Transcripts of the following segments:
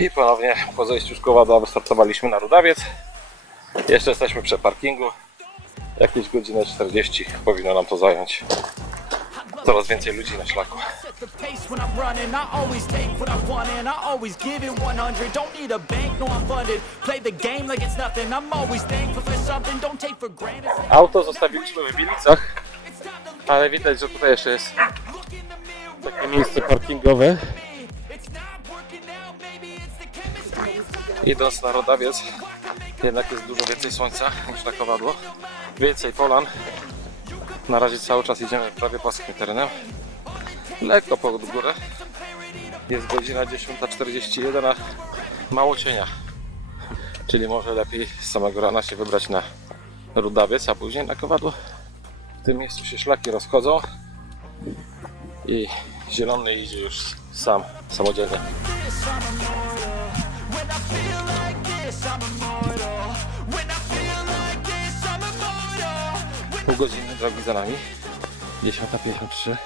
I ponownie po zejściu z kowadła wystartowaliśmy na Rudawiec. Jeszcze jesteśmy przy parkingu. Jakieś godzinę 40 powinno nam to zająć. Coraz więcej ludzi na szlaku. Set the pace when I'm running. I always take what I want and I always give it 100. Don't need a bank, no. Auto zostawiliśmy w Wilicach, ale widać, że tutaj jeszcze jest takie miejsce parkingowe. Idąc na Rodawiec, jednak jest dużo więcej słońca niż na kowadło. Więcej polan. Na razie cały czas idziemy prawie płaskim terenem. Lekko pod górę. Jest godzina 10.41, a mało cienia. Czyli może lepiej z samego rana się wybrać na Rudawiec, a później na kowadło. W tym miejscu się szlaki rozchodzą i zielony idzie już sam, samodzielnie. Godziny drogi za nami. 10.53.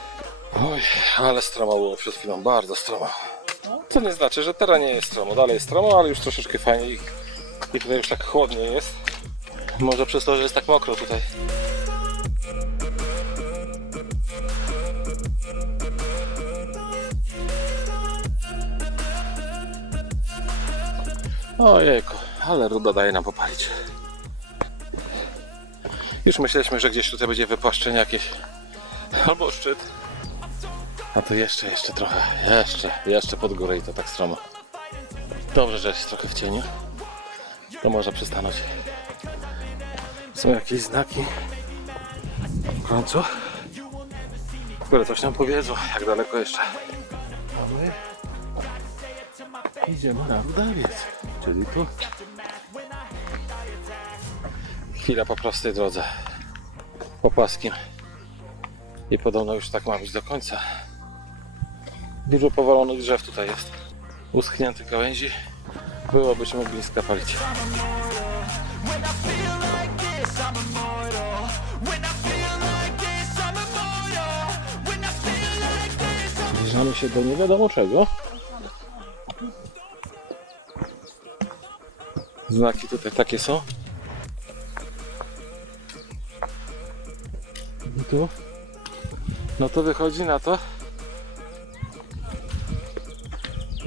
Oj, ale stromo było przed chwilą, bardzo stromo. To nie znaczy, że teraz nie jest stromo, dalej jest stromo, ale już troszeczkę fajniej i tutaj już tak chłodniej jest. Może przez to, że jest tak mokro tutaj. Ojejku, ale ruda daje nam popalić. Już myśleliśmy, że gdzieś tutaj będzie wypłaszczenie jakieś albo szczyt. A tu jeszcze, jeszcze trochę, jeszcze, jeszcze pod górę i to tak stromo. Dobrze, że jest trochę w cieniu. To można przystanąć. Są jakieś znaki w końcu, które coś nam powiedzą, jak daleko jeszcze. A my idziemy na Rudawiec, czyli tu. Chwila po prostej drodze, po płaskim. I podobno już tak ma być do końca. Dużo powalonych drzew tutaj jest. Uschniętych gałęzi. Byłobyśmy bliska palić. Zbliżamy się do nie wiadomo czego. Znaki tutaj takie są. Tu. No to wychodzi na to,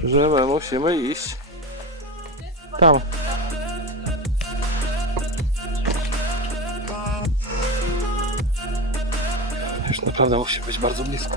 że my musimy iść tam. Już naprawdę musi być bardzo blisko.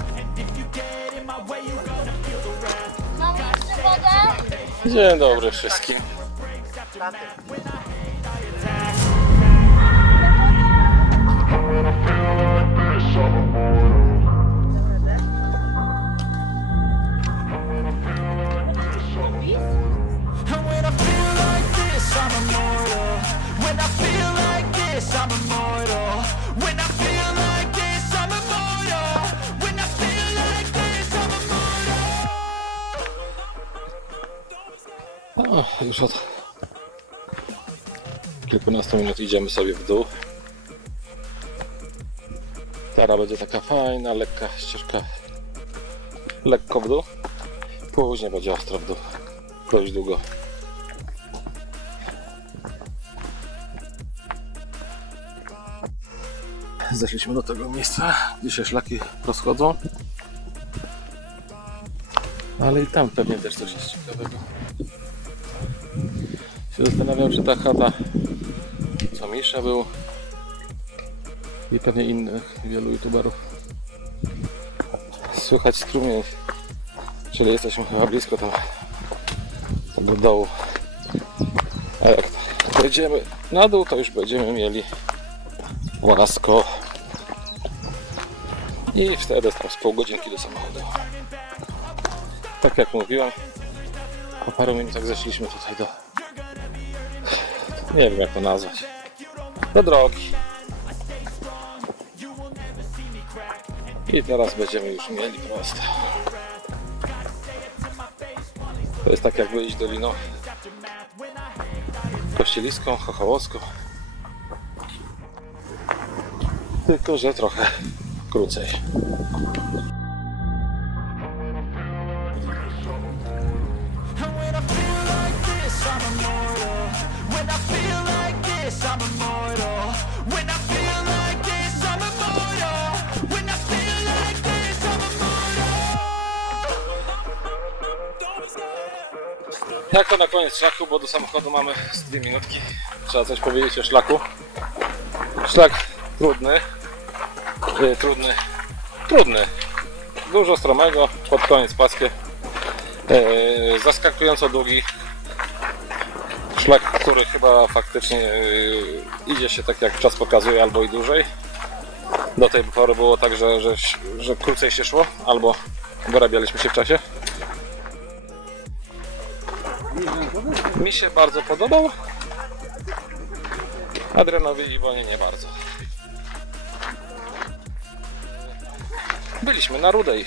Dzień dobry wszystkim. Już od kilkunastu minut idziemy sobie w dół. Teraz będzie taka fajna, lekka ścieżka. Lekko w dół. Później będzie ostro w dół. Dość długo. Zeszliśmy do tego miejsca, gdzie się szlaki rozchodzą. Ale i tam pewnie też coś jest ciekawego się zastanawiam, czy ta chata, co Misza był i pewnie innych wielu youtuberów. Słychać strumień, czyli jesteśmy chyba blisko tam do dołu. A jak dojdziemy na dół, to już będziemy mieli Łasko. I wtedy tam z pół godzinki do samochodu. Tak jak mówiłem, po paru minutach zeszliśmy tutaj do... Nie wiem jak to nazwać. Do drogi. I teraz będziemy już mieli prosto. To jest tak jakby iść doliną Kościeliską, Chochołowską. Tylko, że trochę krócej. I'm immortal. When I feel like this. When I feel like this, like this. Jak to na koniec szlaku, bo do samochodu mamy z dwie minutki. Trzeba coś powiedzieć o szlaku. Szlak trudny. Yy, trudny. Trudny. Dużo stromego, pod koniec płaskie. Yy, zaskakująco długi. Szlak, który chyba faktycznie yy, idzie się tak jak czas pokazuje, albo i dłużej. Do tej pory było tak, że, że, że krócej się szło, albo wyrabialiśmy się w czasie. Mi się bardzo podobał. Adrianowi i Iwonie nie bardzo. Byliśmy na Rudej.